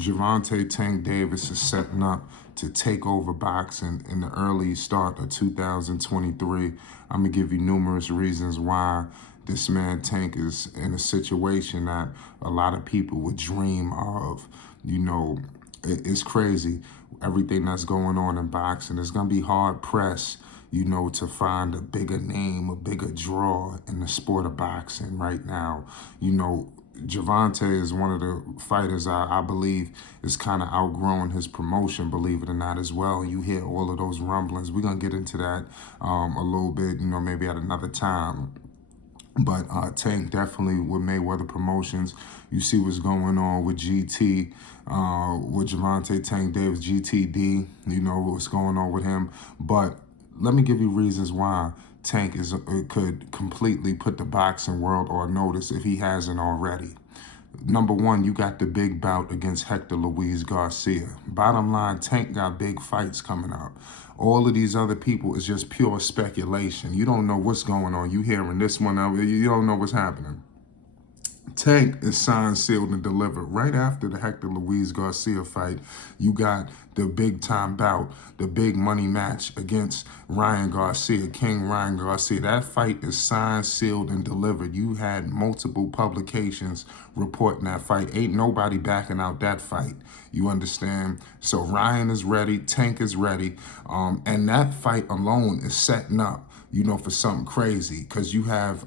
Gervonta Tank Davis is setting up to take over boxing in the early start of 2023. I'm going to give you numerous reasons why this man Tank is in a situation that a lot of people would dream of. You know, it's crazy, everything that's going on in boxing. It's going to be hard pressed, you know, to find a bigger name, a bigger draw in the sport of boxing right now. You know, Gervonta is one of the fighters I believe is kind of outgrown his promotion, believe it or not, as well. You hear all of those rumblings. We're going to get into that a little bit, you know, maybe at another time. But Tank definitely with Mayweather Promotions. You see what's going on with GT, with Gervonta Tank Davis, GTD, you know what's going on with him. But let me give you reasons why Tank could completely put the boxing world on notice if he hasn't already. Number one, you got the big bout against Hector Luis Garcia. Bottom line, Tank got big fights coming up. All of these other people is just pure speculation. You don't know what's going on. You hearing this one, you don't know what's happening. Tank is signed, sealed, and delivered. Right after the Hector Luis Garcia fight, you got the big time bout, the big money match against Ryan Garcia, King Ryan Garcia. That fight is signed, sealed, and delivered. You had multiple publications reporting that fight. Ain't nobody backing out that fight. You understand? So Ryan is ready, Tank is ready, and that fight alone is setting up, you know, for something crazy, because you have,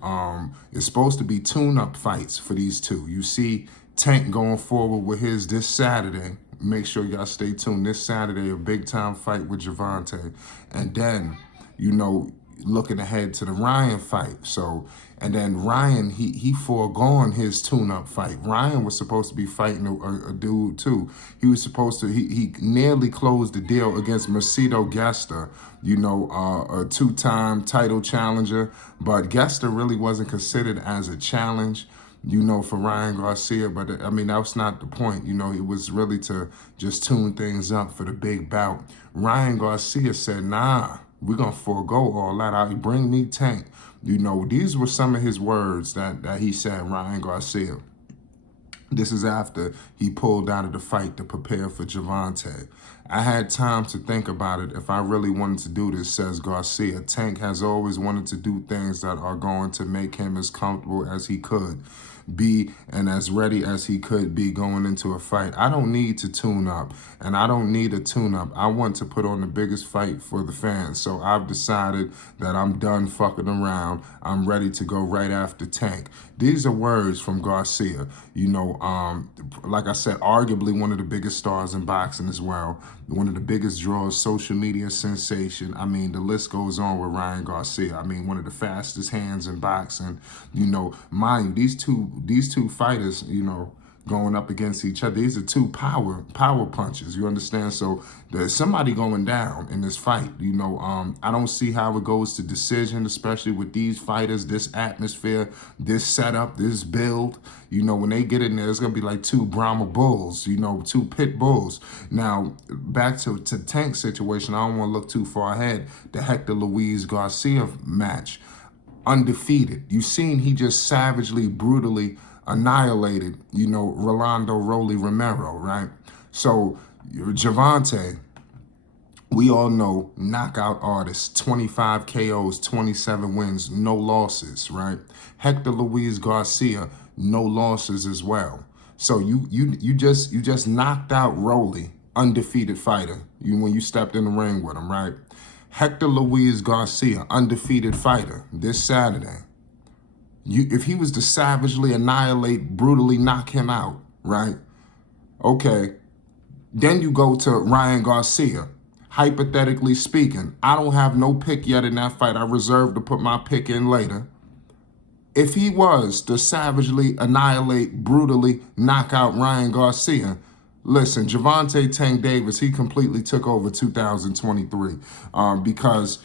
it's supposed to be tune-up fights for these two. You see Tank going forward with his this Saturday. Make sure y'all stay tuned. This Saturday, a big-time fight with Gervonta. And then, you know, looking ahead to the Ryan fight. So, and then Ryan, he foregone his tune-up fight. Ryan was supposed to be fighting a dude, too. He was supposed to, he nearly closed the deal against Mercedo Gesta, you know, a two-time title challenger. But Gesta really wasn't considered as a challenge, you know, for Ryan Garcia. But, I mean, that was not the point. You know, it was really to just tune things up for the big bout. Ryan Garcia said, nah, we're going to forego all that. I bring me Tank. You know, these were some of his words that he said, Ryan Garcia. This is after he pulled out of the fight to prepare for Gervonta. I had time to think about it. If I really wanted to do this, says Garcia. Tank has always wanted to do things that are going to make him as comfortable as he could be and as ready as he could be going into a fight. I don't need to tune up, and I don't need a tune-up. I want to put on the biggest fight for the fans. So I've decided that I'm done fucking around. I'm ready to go right after Tank. These are words from Garcia. You know, like I said, arguably one of the biggest stars in boxing as well. One of the biggest draws, social media sensation. I mean, the list goes on with Ryan Garcia. I mean, one of the fastest hands in boxing. You know, mind you, these two fighters, you know, going up against each other. These are two power punches. You understand? So there's somebody going down in this fight. You know, I don't see how it goes to decision, especially with these fighters, this atmosphere, this setup, this build. You know, when they get in there, it's gonna be like two Brahma bulls. You know, two pit bulls. Now back to Tank's situation. I don't want to look too far ahead. The Hector Luis Garcia match, undefeated. You seen he just savagely, brutally annihilated, you know, Rolando Rolly Romero, right? So Gervonta, we all know, knockout artist, 25 KOs, 27 wins, no losses, right? Hector Luis Garcia, no losses as well. So you just knocked out Rolly, undefeated fighter, when you stepped in the ring with him, right? Hector Luis Garcia, undefeated fighter, this Saturday. If he was to savagely annihilate, brutally knock him out, right? Okay. Then you go to Ryan Garcia. Hypothetically speaking, I don't have no pick yet in that fight. I reserve to put my pick in later. If he was to savagely annihilate, brutally knock out Ryan Garcia, listen, Gervonta Tank Davis, he completely took over 2023 because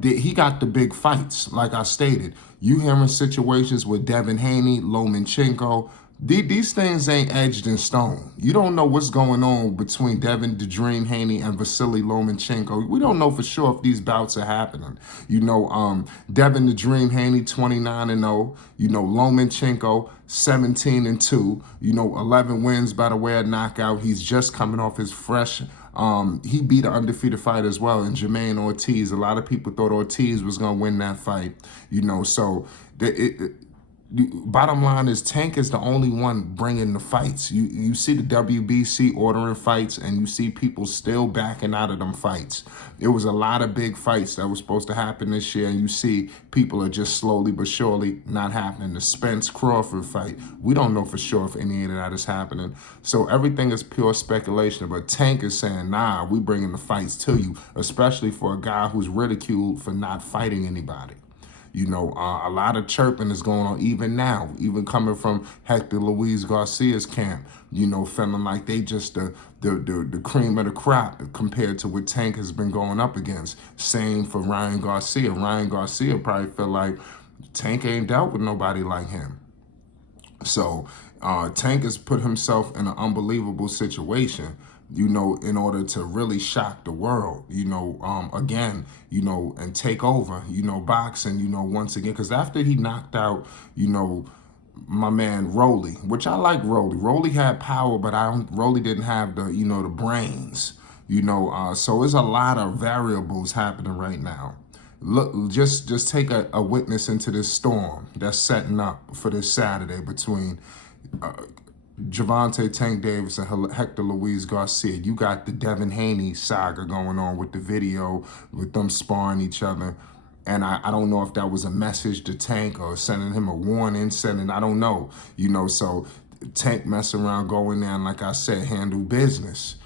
he got the big fights, like I stated. You hearing situations with Devin Haney, Lomachenko, These things ain't edged in stone. You don't know what's going on between Devin the Dream Haney and Vasily Lomachenko. We don't know for sure if these bouts are happening. Devin the Dream Haney 29-0. Lomachenko 17-2. 11 wins by the way of knockout. He's just coming off his fresh. He beat an undefeated fight as well in Jermaine Ortiz. A lot of people thought Ortiz was gonna win that fight. Bottom line is Tank is the only one bringing the fights. You see the WBC ordering fights, and you see people still backing out of them fights. It was a lot of big fights that was supposed to happen this year, and you see people are just slowly but surely not happening. The Spence Crawford fight, we don't know for sure if any of that is happening. So everything is pure speculation, but Tank is saying, nah, we bringing the fights to you, especially for a guy who's ridiculed for not fighting anybody. A lot of chirping is going on even now, even coming from Hector Luis Garcia's camp, feeling like they just the cream of the crop compared to what Tank has been going up against. Same for Ryan Garcia. Ryan Garcia probably feel like Tank ain't dealt with nobody like him. So Tank has put himself in an unbelievable situation, in order to really shock the world, again, and take over, boxing, once again. Because after he knocked out, my man Rolly, which I like Rolly. Rolly had power, but Rolly didn't have the, the brains, so there's a lot of variables happening right now. Look, just take a witness into this storm that's setting up for this Saturday between Gervonta Tank Davis and Hector Luis Garcia. You got the Devin Haney saga going on with the video, with them sparring each other. And I don't know if that was a message to Tank or sending him a warning, I don't know. So Tank mess around, go in there and, like I said, handle business.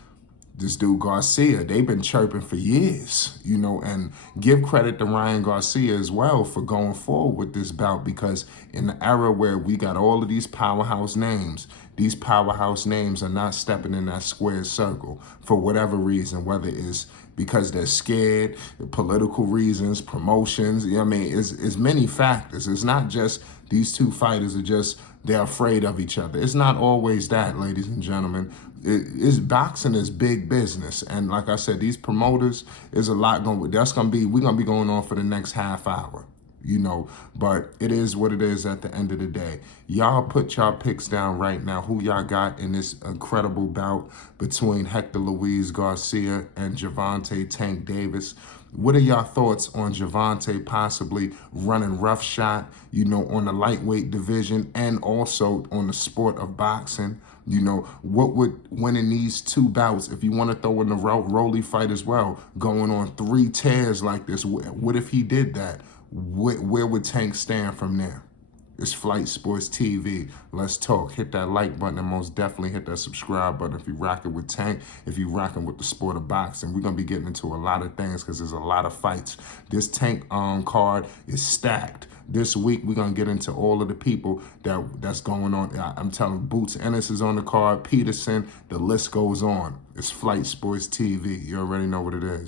This dude Garcia, they've been chirping for years, and give credit to Ryan Garcia as well for going forward with this bout, because in the era where we got all of these powerhouse names are not stepping in that square circle for whatever reason, whether it's because they're scared, political reasons, promotions. It's many factors. It's not just these two fighters they're afraid of each other. It's not always that, ladies and gentlemen. Boxing is big business, and like I said, these promoters is a lot going. We're gonna be going on for the next half hour, But it is what it is at the end of the day. Y'all put y'all picks down right now. Who y'all got in this incredible bout between Hector Luis Garcia and Gervonta Tank Davis? What are y'all thoughts on Gervonta possibly running roughshod, on the lightweight division and also on the sport of boxing? What would winning these two bouts, if you want to throw in the Rolly fight as well, going on 3 tears like this, what if he did that? Where would Tank stand from there? It's Flight Sports TV. Let's talk. Hit that like button and most definitely hit that subscribe button if you're rocking with Tank, if you're rocking with the sport of boxing. We're going to be getting into a lot of things because there's a lot of fights. This Tank card is stacked. This week, we're going to get into all of the people that's going on. I'm telling Boots Ennis is on the card, Peterson, the list goes on. It's Flight Sports TV. You already know what it is.